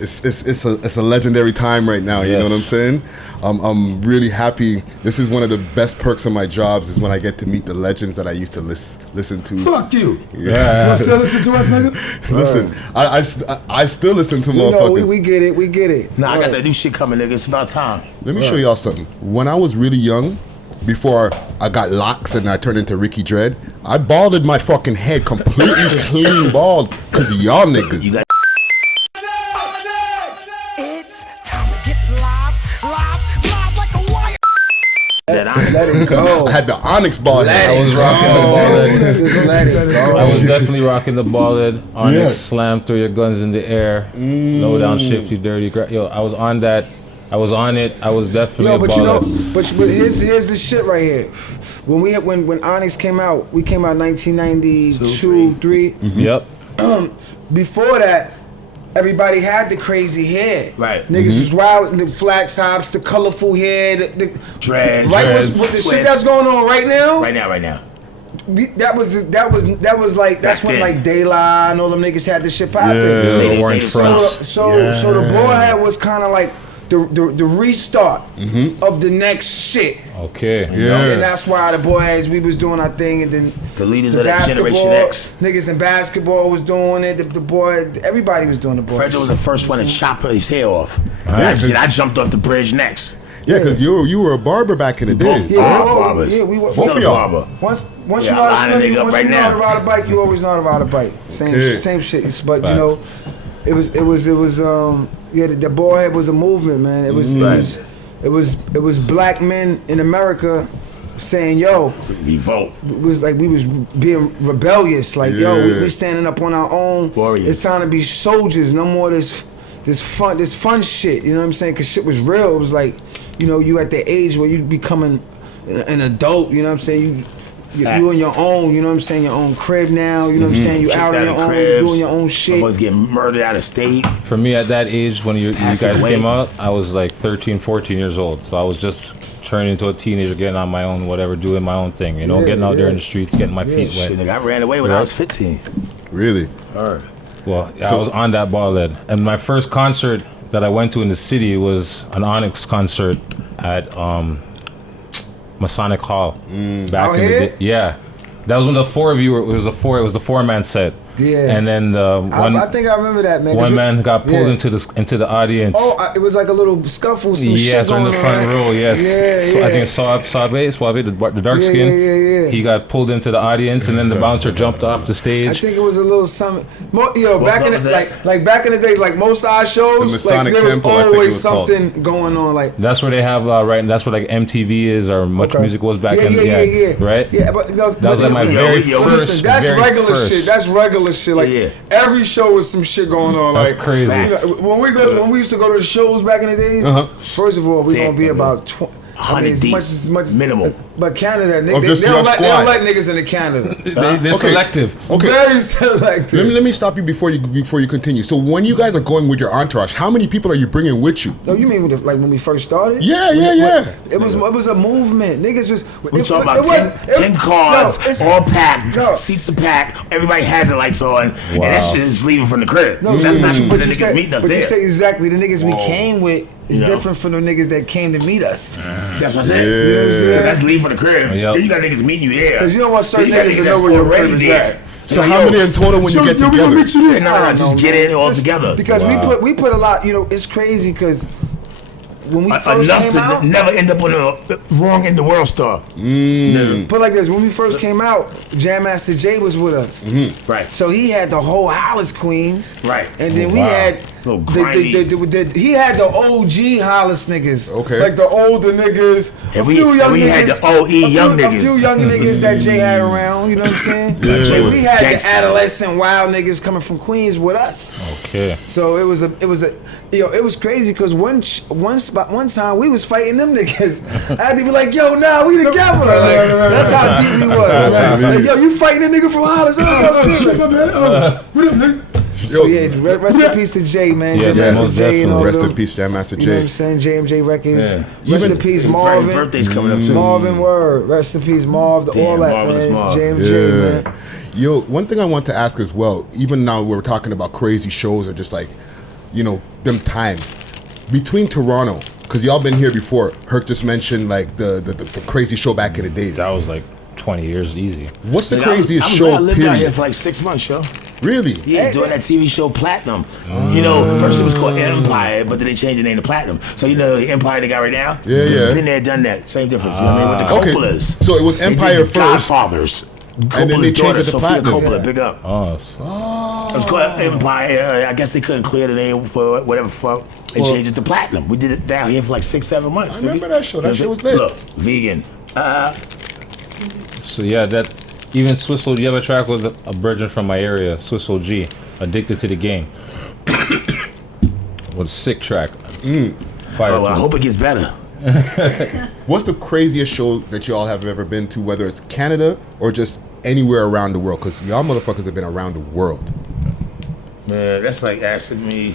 it's a legendary time right now. You know what I'm saying? I'm really happy. This is one of the best perks of my jobs is when I get to meet the legends that I used to listen to. Fuck you. Yeah. You still listen to us, nigga? Listen, I still listen to motherfuckers. We get it. Nah, I got that new shit coming, nigga. It's about time. Let me show y'all something. When I was really young, before I got locks and I turned into Ricky Dred, I balded my fucking head completely clean bald because of y'all niggas. You got It's time to get live like a wire. Let it go. I had the Onyx bald head. I was rocking the bald head. Let it go. I was definitely rocking the bald head. Onyx, slam, throw your guns in the air. Low down, shift, you dirty. Yo, I was on that. I was on it. I was definitely a baller. But here's the shit right here. When Onyx came out, we came out 1992, 3. Yep. Before that, everybody had the crazy hair. Right. Niggas was wild, the flat tops, the colorful hair, the Dreads. Right, with the shit that's going on right now. Right now. That was like that's when like De La and all them niggas had this shit popping. The orange fronts. So the boy head was kind of like the restart of the next shit. Okay. And that's why the boy heads, we was doing our thing, and then the leaders of that Generation X. Niggas in basketball was doing it. The boy, everybody was doing the boy. Fred was the first one to chop his hair off. I jumped off the bridge next. Yeah, because you were a barber back in the day. Barbers. Yeah, we were. Both of y'all. Once you know how to swim, once you know how to ride a bike, you always know how to ride a bike. Same shit. But you know, it was the boy head was a movement, man. It was black men in America saying, yo, revolt. It was like we was being rebellious, like yo, we standing up on our own. Warriors. It's time to be soldiers. No more this fun shit. You know what I'm saying? Cause shit was real. It was like, you know, you at the age where you becoming an adult. You know what I'm saying? You on your own, you know what I'm saying, your own crib now, you know what I'm saying, you out on your own, doing your own shit. Was getting murdered out of state. For me at that age, when you guys came out, I was like 13, 14 years old. So I was just turning into a teenager, getting on my own, whatever, doing my own thing, you know, getting out there in the streets, getting my feet wet. Shit, I ran away when I was 15. Really? Alright. Well, I was on that ball head. And my first concert that I went to in the city was an Onyx concert at Masonic Hall back in the day. Yeah, that was when the four of you were. It was the 4-man set. Yeah, and then I think I remember that, man. One man got pulled into the audience. Oh, it was like a little scuffle. Some shit going in the front row. Yes, so I think Savy, the dark skin. He got pulled into the audience, and then the bouncer jumped off the stage. I think it was a little something. Back in the days, like most of our shows, like there was always something going on. Like that's where they have right. That's where like MTV is or Much Music was back in. Right. Yeah, but that was like my very first. That's regular shit. That's regular shit. Like every show was some shit going on. That's like crazy. You know, when we used to go to the shows back in the days, first of all, we gonna be about 20. I mean, as much minimal. But Canada, they don't let niggas into Canada. They're selective. Okay. Very selective. Let me stop you before you continue. So when you guys are going with your entourage, how many people are you bringing with you? No, you mean like when we first started? Yeah. It was a movement. Niggas was. We talking about 10 cars, all packed, seats are packed. Everybody has the lights on, and that shit is leaving from the crib. No, that's not what the niggas meeting us there. But you say exactly the niggas we came with is different from the niggas that came to meet us. That's what I'm saying. You know what I'm saying? That's leave for the crib. Then you got niggas meeting you there. Because you don't want certain niggas to know where your crib is at. So how many in total when you get together? We gonna meet you there. No, just get in all together. Because we put a lot. You know, it's crazy because when we first enough came to out, never end up on the wrong in the world star. Put like this: when we first came out, Jam Master Jay was with us. Right. So he had the whole Hollis Queens. Right. And then we had he had the OG Hollis niggas. Okay. Like the older niggas. And we had the OE young niggas. A few young nggers that Jay had around. You know what I'm saying? Yeah. We had the adolescent wild niggas coming from Queens with us. Okay. So it was crazy because one time we was fighting them niggas. I had to be like, yo, nah, we together. Like, that's how deep we was. Like, yo, you fighting a nigga from Hollis? What up, nigga? So yeah, rest in peace to Jay, man. Yes, Jam Master Jay and all rest them. in peace, Jam Master Jay. You know what I'm saying? JMJ Records. Yeah. Rest in peace, Marvin. Birthday's coming up too. Marvin Word. Rest in peace, Marv. All that, man. JMJ, man. Yo, one thing I want to ask as well, even now we're talking about crazy shows or just like you know, them times between Toronto, because y'all been here before. Herc just mentioned like the crazy show back in the days. That was like 20 years easy. What's the craziest show? I lived out here for like 6 months, yo. Really? Yeah, doing that TV show Platinum. You know, first it was called Empire, but then they changed the name to Platinum. So you know the Empire they got right now? Yeah. Been there, done that. Same difference. You know what I mean? With the Coppolas. So it was Empire first. Godfathers. And then they changed it to Sophia Platinum. Coppola, big up. It was called Empire. I guess they couldn't clear the name for whatever fuck. They changed it to Platinum. We did it down here for like 6-7 months. I remember that show. That shit was lit. Look, vegan. So yeah, that even Swiss OG, you have a track with a virgin from my area, Swiss OG, Addicted to the Game. What a sick track. Fire. Oh, I hope it gets better. What's the craziest show that y'all have ever been to, whether it's Canada or just anywhere around the world? Because y'all motherfuckers have been around the world. Man, that's like asking me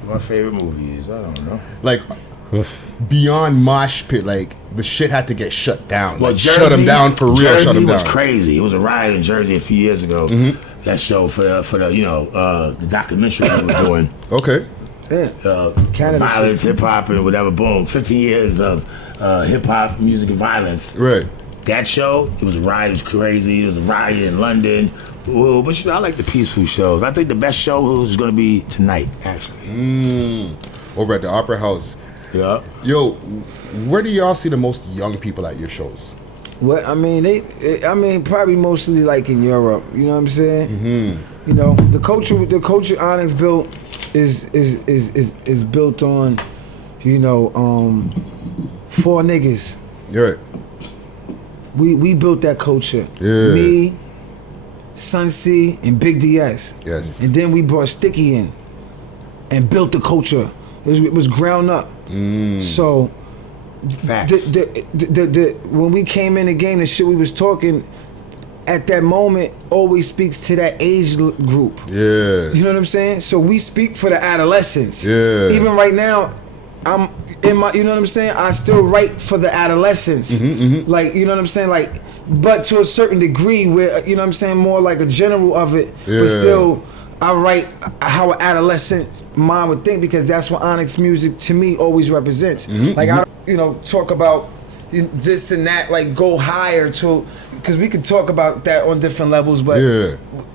what my favorite movie is. I don't know. Like, beyond mosh pit, like, the shit had to get shut down. Well, Like, shut them down for real, Jersey shut them down. was crazy. It was a riot in Jersey a few years ago. That show for the you know, the documentary we were doing. Okay. Canada Violence, hip hop, and whatever. Boom. 15 years of hip hop, music, and violence. Right. That show, it was a riot. It was crazy. It was a riot in London. Ooh, but you know, I like the peaceful shows. I think the best show is going to be tonight, actually. Over at the Opera House. Yeah. Yo, where do y'all see the most young people at your shows? What I mean, probably mostly like in Europe. You know what I'm saying? You know, the culture Onyx built is built on, you know, 4 niggas. You're right. We built that culture. Yeah. Me, Sun C, and Big DS. Yes. And then we brought Sticky in and built the culture. It was ground up. So Facts. when we came in the game, the shit we was talking at that moment always speaks to that age group. Yeah. You know what I'm saying? So we speak for the adolescents. Yeah. Even right now, I'm in my, you know what I'm saying? I still write for the adolescents. Like, you know what I'm saying? Like, but to a certain degree where, you know what I'm saying, more like a general of it, Yeah. but still I write how an adolescent mind would think, because that's what Onyx music to me always represents. Like, I don't, you know, talk about this and that, like go higher to, because we could talk about that on different levels, but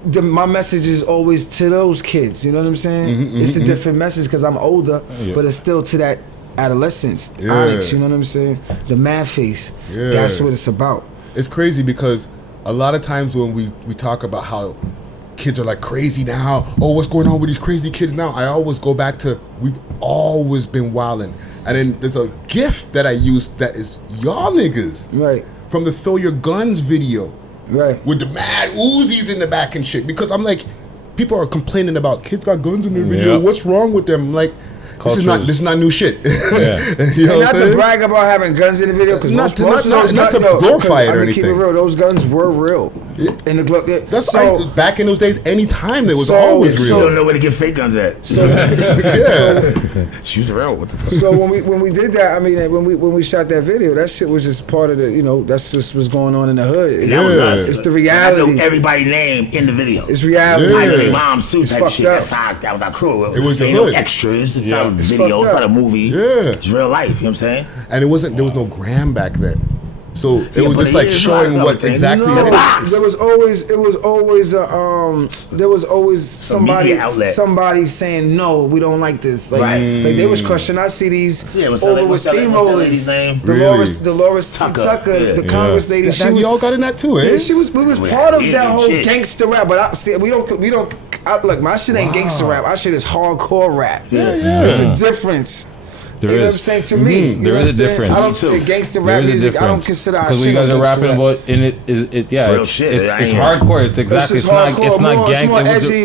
my message is always to those kids. You know what I'm saying? It's a different message because I'm older, but it's still to that adolescence. Onyx, you know what I'm saying? The mad face. That's what it's about. It's crazy because a lot of times when we talk about how kids are like crazy now, oh, what's going on with these crazy kids now? I always go back to, we've always been wildin'. And then there's a GIF that I use that is y'all niggas. Right. From the Throw Your Guns video. Right. With the mad Uzis in the back and shit. Because I'm like, people are complaining about kids got guns in their video. What's wrong with them? I'm like, this is not new shit. You know and not to brag about having guns in the video, because not to glorify it or anything. Keep it real, those guns were real. In the glove. That's so, back in those days, anytime they was always real. You don't know where to get fake guns at. So, she's real. What the fuck? So when we did that, I mean, when we shot that video, that shit was just part of the, you know, that's just what's going on in the hood. It's the reality. I know everybody's name in the video. It's reality. I know their moms too. Type fucked shit. up. That was our crew. It was ain't your no hood. extras. It's not a video. It's not a movie. It's real life. You know what I'm saying? And there was no gram back then. So it was but just like showing what exactly it was. There was always somebody saying no, we don't like this. Like, like they was crushing our CDs over with steamrollers. Dolores Tucker, the Congress lady. We all got in that too, eh? Yeah, we was part of that whole gangster rap. But we don't. Look, my shit ain't gangster rap. Our shit is hardcore rap. It's a difference. You know what I'm saying? To me, there is a difference. I don't gangster rap music. I don't consider our shit. Because you guys are rapping about it's hardcore. It's exactly. It's not gang.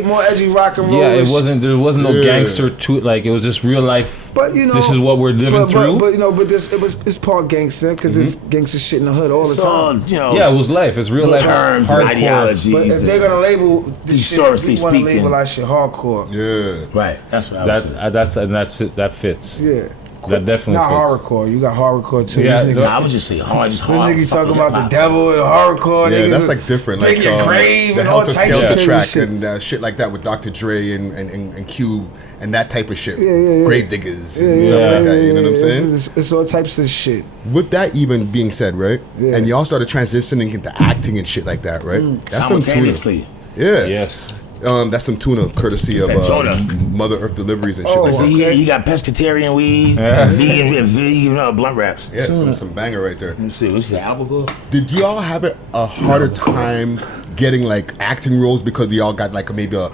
More edgy rock and roll. Yeah, there wasn't no gangster to it. Like, it was just real life. But you know, this is what we're living through. But you know, it's part gangster because it's gangster shit in the hood all the time. You know, yeah, it was life. It's real life. Terms, hardcore. ideologies. But if they're gonna label this shit, we want to label our shit hardcore. Yeah, right. That's what I was saying. That fits. Yeah. That definitely not fits. horrorcore. You got horrorcore too. Yeah, These Nah, niggas, I would just say hard, just the hard. niggas talking fucking about the hip-hop. devil and horrorcore. Yeah, niggas that's is- like different. Dig Like your grave the and all Helter types of Skelter crazy track shit. and shit like that with Dr. Dre and Cube and that type of shit. Yeah. Grave diggers and stuff like that. You know what I'm saying? It's all types of shit. With that even being said, right? Yeah. And y'all started transitioning into acting and shit like that, right? That's some tuna. Simultaneously. Yeah. Yes. That's some tuna, courtesy of That tuna. Mother Earth Deliveries and shit Oh, like So that. he got pescatarian weed, vegan blunt wraps. Yeah, some banger right there. Let me see, what's the album called? Did y'all have a harder time getting like acting roles because y'all got like maybe a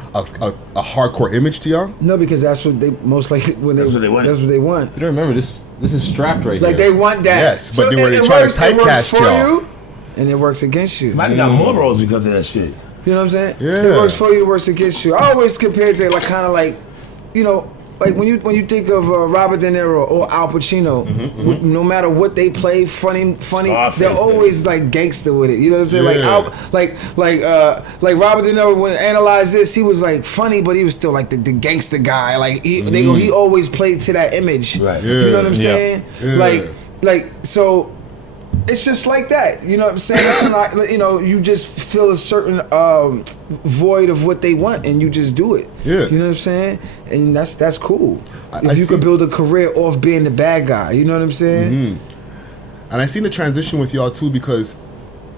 hardcore image to y'all? No, because that's what they most likely when That's what they want. That's what they want. You don't remember this? This is strapped right Like here. they want that. Yes, but they were it trying to works- it works typecast for y'all. you, and it works against you. Might have got more roles because of that shit. You know what I'm saying? Yeah. It works for you, it works against you. I always compared to like kind of like, you know, like when you think of Robert De Niro or Al Pacino, no matter what they play, funny, Scarface, they're always like gangster with it. You know what I'm saying? Yeah. Like Robert De Niro when Analyze This, he was like funny, but he was still like the gangster guy. Like he always played to that image. Right. You know what I'm Yeah. saying? Yeah. Like so. It's just like that, you know what I'm saying? It's not, you know, you just feel a certain void of what they want, and you just do it. Yeah. You know what I'm saying? And that's cool. I If you see- could build a career off being the bad guy, you know what I'm saying? And I seen the transition with y'all too because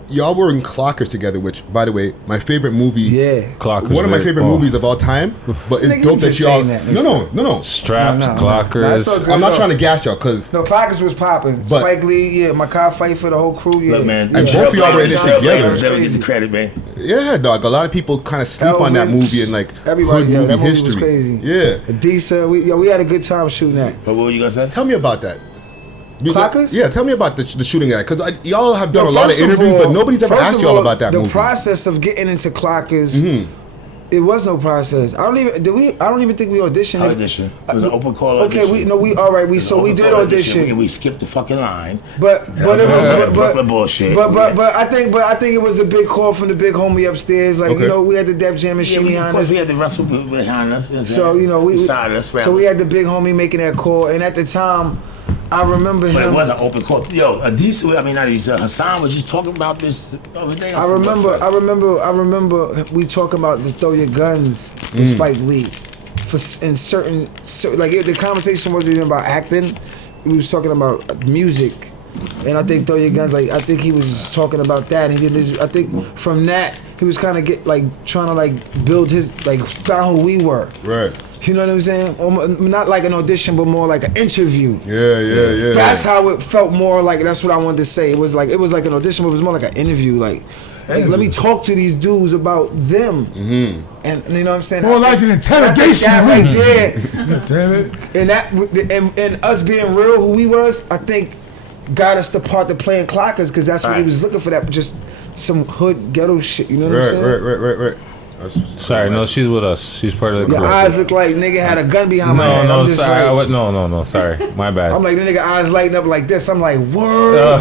y'all were in Clockers together, which, by the way, my favorite movie. Yeah. Clockers. One of my favorite oh. movies of all time. But it's Nigga, dope you that just y'all. saying that. No. Straps, No, clockers. that's all good. I'm not No. trying to gas y'all because. No, Clockers was popping. But- Spike Lee, yeah, Makai Fight for the whole crew, yeah. Look, man. And both of y'all were in this together. Never get the credit, man. Yeah, dog. A lot of people kind of sleep on that Elvis, movie and like everybody, hood yeah, movie that movie history. was crazy. Yeah. Adisa, we had a good time shooting that. But what were you gonna say? Tell me about that. Clockers? Yeah, tell me about the shooting of that because y'all have done a lot of First interviews, all, but nobody's ever first asked of y'all all, about that the movie. process of getting into Clockers, it was no process. I don't even think we auditioned. Audition. It was an open call Okay, audition. we did audition. We skipped the fucking line. But it was Brooklyn bullshit. But I think it was a big call from the big homie upstairs. Like Okay. you know, we had the Def Jam and Yeah, shit of behind course us. we had the wrestle behind us. You know what I'm So saying? you know beside us. so we had the big homie making that call, and at the time, I remember But him. it was an open call. Yo, Hassan was just talking about this the other day. I remember we talking about the throw your guns with Spike Lee. The conversation wasn't even about acting. We was talking about music. And I think throw your guns, like I think he was just talking about that. And I think from that he was kind of trying to build his found who we were. Right. You know what I'm saying? Not like an audition, but more like an interview. Yeah. That's how it felt more like. That's what I wanted to say. It was like an audition, but it was more like an interview. Like let me talk to these dudes about them. And you know what I'm saying? More like an interrogation That room. right there, Damn it. and and us being real, who we was, I think, got us the part to play in Clockers because that's what he Right. was looking for. That just some hood ghetto shit. You know what I'm saying? Right. Sorry, no, she's with us. She's part of the Your crew. eyes look like nigga had a gun behind my head. No, I'm just sorry. like- No, sorry. My bad. I'm like the nigga eyes lighting up like this. I'm like, word. No.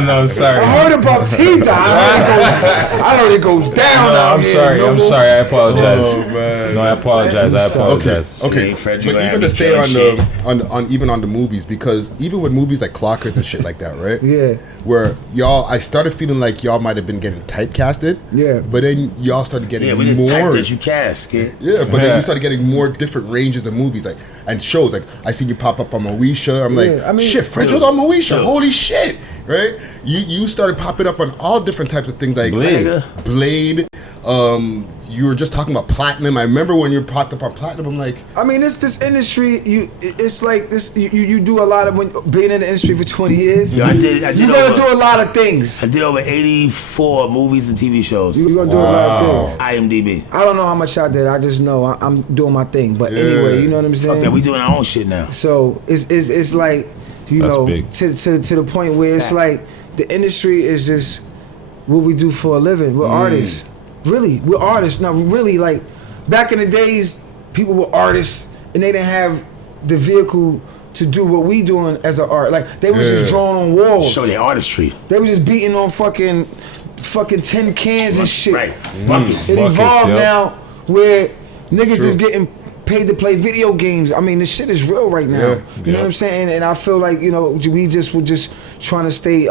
No, sorry. I heard about T-Dot. I heard it goes down. No, out I'm here, sorry. no I'm more. sorry. I apologize. Oh man. No, I apologize. Okay. See, Fred, you But gonna even have to me stay killing on even on the movies, because even with movies like Clockers and shit like that, right? Yeah. Where I started feeling like y'all might have been getting typecasted. Yeah. But then y'all started getting Yeah, we didn't type more. that you cast, kid. Yeah, but then Yeah. you started getting more different ranges of movies, and shows. Like I seen you pop up on Moesha. I'm like, Yeah, I mean- shit, French was on Moesha. Dude. Holy shit, right? You started popping up on all different types of things like Blade. You were just talking about Platinum. I remember when you popped up on Platinum. I'm like, I mean, this industry, it's like this. You do a lot of being in the industry for 20 years. Yo, I did You gotta do a lot of things. I did over 84 movies and TV shows. You gonna do a lot of things. IMDb. I don't know how much I did. I just know I'm doing my thing. But anyway, you know what I'm saying. Okay, we doing our own shit now. So it's like That's know big. to the point where it's like the industry is just what we do for a living. We're artists. Really, we're artists. Now, really, like back in the days, people were artists and they didn't have the vehicle to do what we doing as an art. Like they was just drawing on walls. Show their artistry. They was just beating on fucking tin cans and shit. Right. Buckets. It Buckets, evolved yep. now where niggas is getting paid to play video games. I mean, this shit is real right now. Yeah. You know what I'm saying? And I feel like, you know, we just were just trying to stay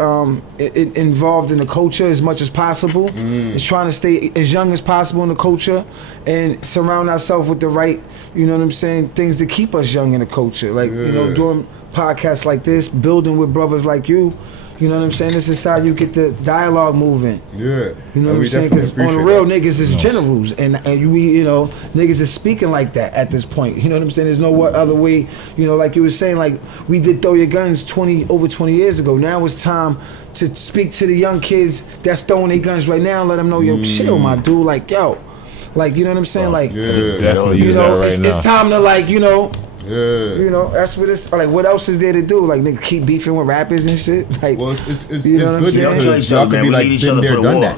involved in the culture as much as possible. It's trying to stay as young as possible in the culture and surround ourselves with the right, you know what I'm saying, things to keep us young in the culture. Like, you know, doing podcasts like this, building with brothers like you. You know what I'm saying? This is how you get the dialogue moving. Yeah. You know what I'm saying? Because on the real, niggas is generals. And you know, niggas is speaking like that at this point. You know what I'm saying? There's no other way. You know, like you were saying, like, we did Throw Your Guns over 20 years ago. Now it's time to speak to the young kids that's throwing their guns right now and let them know, yo, chill, my dude. Like, yo. Like, you know what I'm saying? Like, Definitely you use know, that right now. it's time to, like, you know, you know, that's what it's like. What else is there to do? Like, nigga, keep beefing with rappers and shit. Like, well, it's you know what I'm good saying? because y'all could be like been there, done that.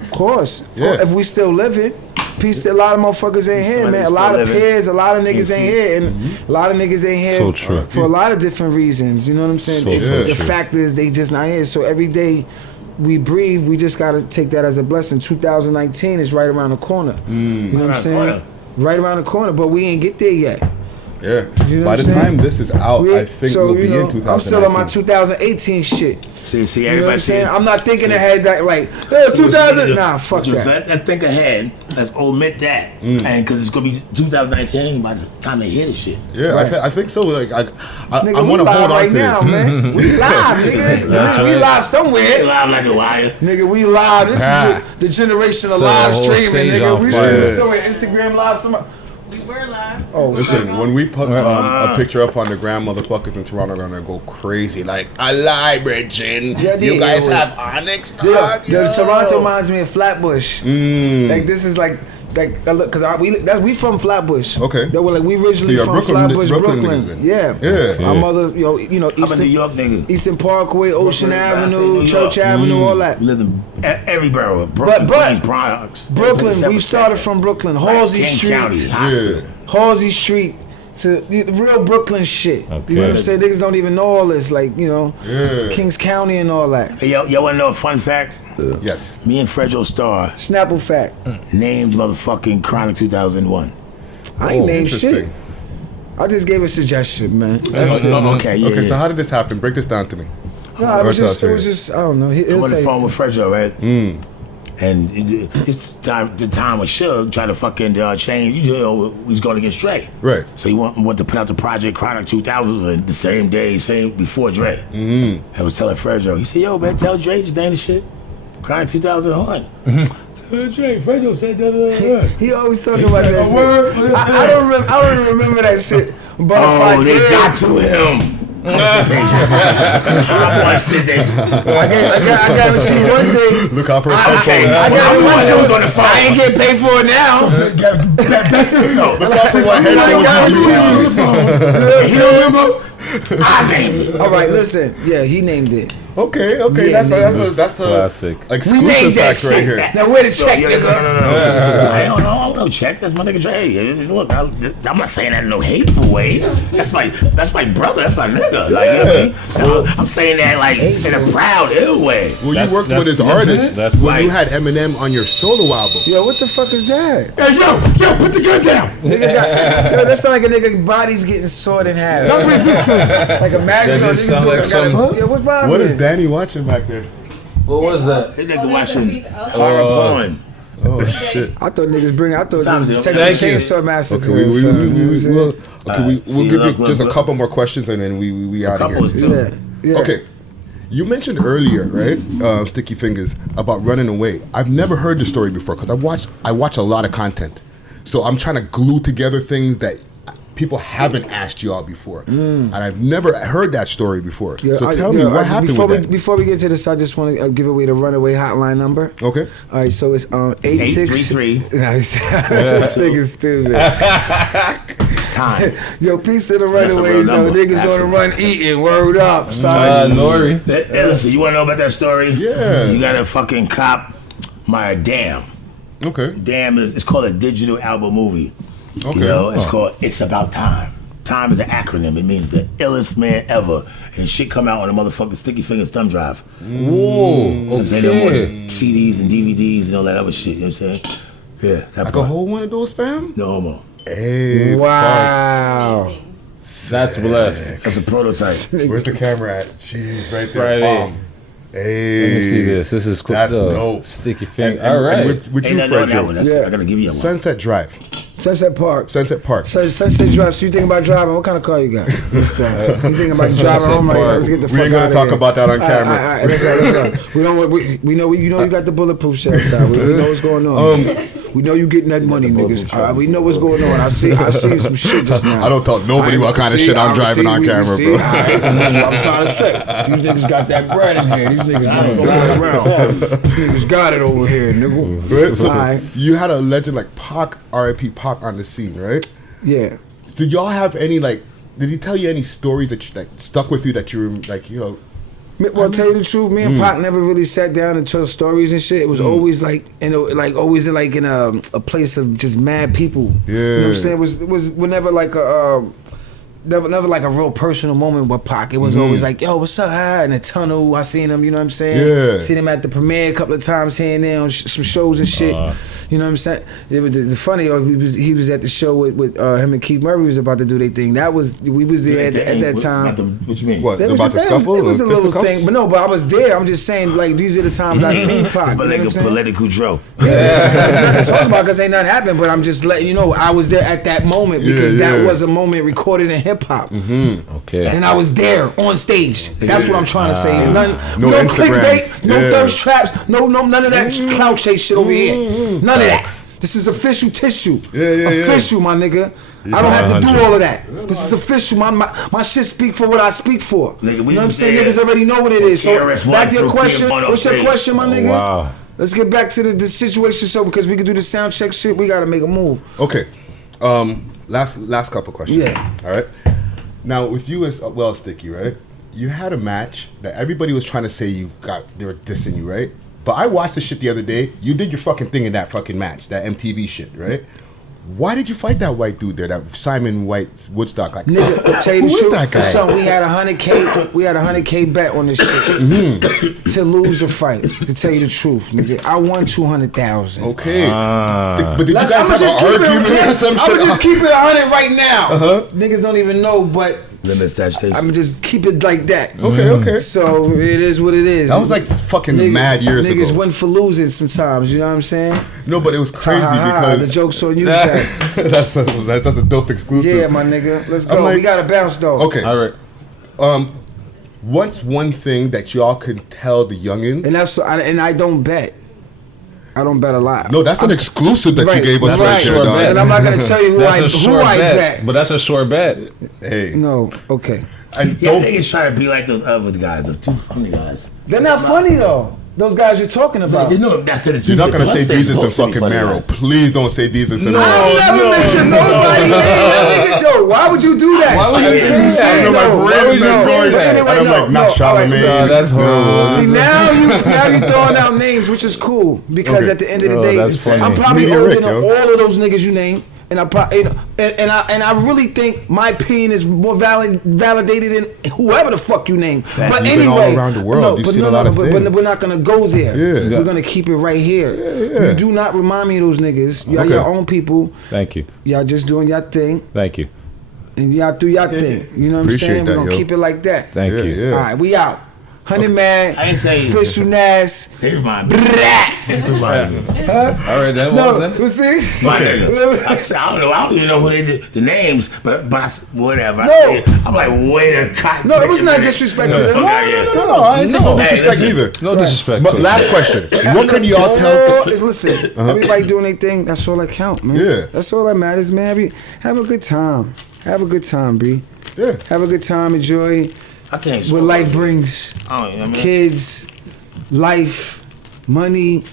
Of course. Yeah. If we still living, peace to a lot of motherfuckers ain't here, man. A lot of peers, a lot of niggas ain't here, and a lot of niggas ain't here So true. for a lot of different reasons. You know what I'm saying? The fact is, they just not here. So every day we breathe, we just gotta take that as a blessing. 2019 is right around the corner. You know what I'm saying? Right around the corner, but we ain't get there yet. Yeah. You know By the time this is out, I think we'll be in 2019. I'm still on my 2018 shit. See, You know what everybody I'm saying? saying. I'm not thinking ahead that like, hey, 2000. Nah, fuck that. Let's think ahead. Let's omit that, and because it's gonna be 2019 by the time they hear the shit. Yeah, Right. I think so. Like, I Nigga, want we to live hold on right to now, this. man. We live, niggas. We live somewhere. Live like a wire. Nigga, we live. This is the generation of So live the whole streaming, stage nigga. on We fire. streaming somewhere. Instagram live. Somebody. We were live. Oh, Listen, when we put a picture up on the gram, motherfuckers in Toronto are gonna go crazy. Like, I lie, Bridget. Yeah, You guys yeah. have Onyx? Yeah, dog? the Yo. Toronto reminds me of Flatbush. Like this is like because we from Flatbush. Okay. That were like we originally So you're from Brooklyn Brooklyn. niggas then? Yeah. Yeah. Our mother, you know, I'm a New Eastern, York nigga. Eastern Parkway, Ocean Brooklyn, Avenue, New Church York. Avenue, all that. We live in every borough. Brooklyn, But- Queens, Bronx. Brooklyn, we started from Brooklyn, Halsey King Street, County, Hospital. Halsey Street. To the real Brooklyn shit. Okay. You know what I'm saying? Niggas don't even know all this, like, you know, Yeah. Kings County and all that. Hey, y'all wanna know a fun fact? Yes. Me and Fredro Starr Snapple fact. named motherfucking Chronic 2001. I ain't named shit. Interesting. I just gave a suggestion, man. That's it. Okay, yeah. Okay, so how did this happen? Break this down to me. No, it was Or just, tell us I don't know. I'm He'll on the tell phone you. with Fredro, right? And it's the time with Suge trying to fucking change. You know, he's going against Dre. Right. So he want to put out the project Chronic 2000 the same day, same before Dre. I was telling Fredro, he said, "Yo, man, tell Dre just name the shit. Chronic 2001." So Dre, Fredro said that. He always talking about said, that "A shit. word? What is I that?" don't even remember that shit. But if I Oh, they did, got to him. I watched it. I guarantee you one day. Look out for a I cell phone. got on the phone. I ain't get paid for it now. Back this up. Look out for what I headphones you guarantee use. You don't remember? I named it. All right, listen. Yeah, he named it. Okay, Yeah, that's a classic. exclusive named that fact right shit. here. Now where the check, No. I don't know. No check. That's my nigga Dre. Look, I'm not saying that in no hateful way. That's my brother. That's my nigga. Like, you know what I mean? I'm saying that like in a proud, ill way. Well, you That's- worked with his that's- artist that's when right. you had Eminem on your solo album. Yo, what the fuck is that? Hey, yo, put the gun down. Nigga got, yo, that sound like a nigga body's getting sawed in half. Like imagine Does it niggas sound doing like gotta, yo, what's behind What me? is Danny watching back there? What was that? That Oh, nigga there's a watching piece of- horror porn. Oh shit! I thought niggas bring. I thought Sounds this was good. Texas Thank you. Chainsaw Massacre. Okay, we'll See, give look, you just a look. couple more questions and then we out of Couple is here. good. Yeah. Okay, you mentioned earlier, right, Sticky Fingers, about running away. I've never heard the story before because I watch a lot of content, so I'm trying to glue together things that people haven't asked y'all before, and I've never heard that story before. Yeah, So tell me what happened before with that. Before we get to this, I just want to give away the runaway hotline number. Okay. All right, so it's 833. 833. Nice. This nigga's stupid. Time. Yo, peace to the That's a real runaways. Though number. niggas on the run eating. Word up, son. Nori. Hey, listen, you want to know about that story? Yeah. You got to fucking cop my Damn. Okay. Damn it's called a digital album movie. Okay. You know, it's called It's About Time. Time is an acronym. It means the illest man ever. And shit come out on a motherfucking Sticky Fingers thumb drive. Whoa. So no more Okay. CDs and DVDs and all that other shit. You know what I'm saying? Yeah. That I part. can hold one of those, fam. No homo. Hey, Wow. Amazing. That's blessed. That's a prototype. where's the camera at? Jeez, right there. Right Bomb. Let me Hey, see this. This is cool. That's Oh, dope. Sticky And, finger. and, All right. and with Ain't you, nothing on that one. Fred, That's, Yeah. I gotta give you one. Sunset Drive. Sunset Park. Sunset Park. Sunset Drive. So you thinking about driving? What kind of car you got? What's that? You thinking about driving home? Right, let's get the fuck We ain't out gonna of talk here. about that on camera. All right, let's go. We know. We know. You know you got the bulletproof shit outside. We know what's going on. We know you getting that money, niggas. All right, we know what's going on. I see some shit just now. I don't don't tell nobody what kind of shit I'm driving on camera, bro. That's what I'm trying to say. These niggas got that bread in here. These niggas don't drive around. These niggas got it over here, nigga. Right? So All right. you had a legend like Pac, R.I.P. Pac on the scene, right? Yeah. Did y'all have any like? Did he tell you any stories that stuck with you that you were like, you know? Well, tell you the truth, me and Pac never really sat down and told stories and shit. It was always like in a place of just mad people. Yeah. You know what I'm saying? It was never like a never like a real personal moment with Pac. It was always like, yo, what's up? Hi, in the tunnel, I seen him. You know what I'm saying? Yeah. Seen him at the premiere a couple of times here and there on some shows and shit. You know what I'm saying? It was the funny. He was at the show with him and Keith Murray was about to do their thing. We was there at that time. What you mean? What There was about the just- scuffle? It was a or little fisticuffs? thing, but I was there. I'm just saying, like, these are the times I seen Pac. It's You know like what a I'm saying? political drill. There's nothing to talk about because ain't nothing happened. But I'm just letting you know I was there at that moment because that was a moment recorded in hip hop, Okay. and I was there on stage. That's what I'm trying to say. It's nothing, No no Instagrams. clickbait, no Yeah. thirst traps, no none of that clout chase shit over here. None of that. This is official tissue. Yeah. Official, my nigga. I don't have to do 100. all of that. This is official. My shit speak for what I speak for. Nigga, we You know what I'm was saying? there. Niggas already know what it is. So KRS-One back to your through question. Freedom What's your 103. question, my nigga? Wow. Let's get back to the situation. So because we can do the sound check shit, we gotta make a move. Okay. Last couple questions. Yeah. All right. Now with you as well, Sticky, right? You had a match that everybody was trying to say they were dissing you, right? But I watched this shit the other day. You did your fucking thing in that fucking match, that MTV shit, right? Why did you fight that white dude there, that Simon White Woodstock? Like, Nigga, to tell you the who is truth, that guy? So we had $100K bet on this shit to lose the fight. To tell you the truth, nigga, I won 200,000. Okay. But did you guys I'ma have just an keep it argument or some shit? I'ma just keep it 100 right now. Niggas don't even know, but Limit agitation. I'ma just keep it like that. Okay. So it is what it is. That was like fucking mad years ago. Niggas win for losing sometimes. You know what I'm saying? No, but it was crazy The because joke's on you, Shaq. that's a dope exclusive. Yeah, my nigga. Let's I'm go. like- We gotta bounce though. Okay. All right. What's one thing that y'all could tell the youngins? And I don't bet. I don't bet a lot. No, that's an exclusive that you Right, gave us that's right right. there, Sure dog. bet. And I'm not gonna tell you That's a who short I bet, bet. but that's a short bet. Hey, No, okay. and Yeah, don't. niggas trying to be like those other guys, the two funny guys. They're not funny though. Those guys you're talking about. You know, that's the You're not gonna say they're Jesus and supposed to be fucking funny marrow. guys. Please don't say Jesus and I never mentioned nobody. That nigga, yo, why would you do that? Why would you say I'm that? saying, I know no, my why brain would is you not do going that? there. Anyway, And I'm like, not all right. Charlemagne. No, that's horrible. See now you throwing out names, which is cool because Okay. at the end of the Oh, day, that's funny. I'm probably Media older Rick, than yo. all of those niggas you name, and I really think my opinion is more validated than whoever the fuck you name. But You've been all anyway, around the world. You've seen a lot of but things. we're not gonna go there. Yeah. We're gonna keep it right here. Yeah. You do not remind me of those niggas. Y'all Okay. your own people. Thank you. Y'all just doing your thing, Thank you. and y'all do your thing. You know what Appreciate I'm saying? that, We're gonna yo. keep it like that. Thank Yeah, you. yeah. All right, we out. 100 man, I ain't saying- official Nas. They remind me. They remind me. All right, then. No, Well, then. you see? My nigga. I don't know. I don't even know who they did the names, but whatever. No. I say it, I'm like, wait a cotton. No, it was not disrespect to them. Fuck out of here. No, I ain't take no No. disrespect Hey, listen. either. No disrespect. But last question: what can y'all tell? Listen, everybody doing their thing. That's all that count, man. Yeah. That's all that matters, man. Have a good time. Have a good time, B. Yeah. Have a good time. Enjoy I can't. what life brings. I don't know, man. Kids, life, money.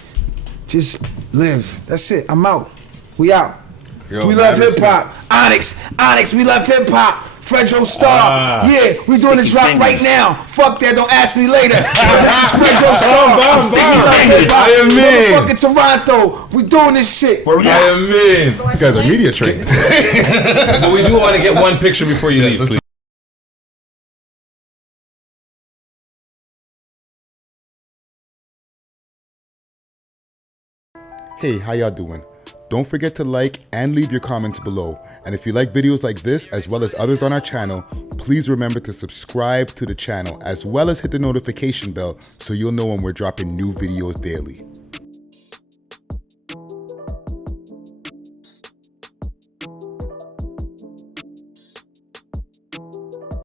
Just live. That's it. I'm out. We out. Yo, We love man, hip hop. Onyx, we love hip hop. Fredro Star. Yeah, we doing the Sticky drop fingers. right now. Fuck that, don't ask me later. This is Fredro Star. Sticky fingers. I am mean. Motherfucking Toronto. We doing this shit. Where we I at? am mean. This guy's a media trained. But we do want to get one picture before you leave, let's please. Hey, how y'all doing? Don't forget to like and leave your comments below. And if you like videos like this, as well as others on our channel, please remember to subscribe to the channel, as well as hit the notification bell so you'll know when we're dropping new videos daily.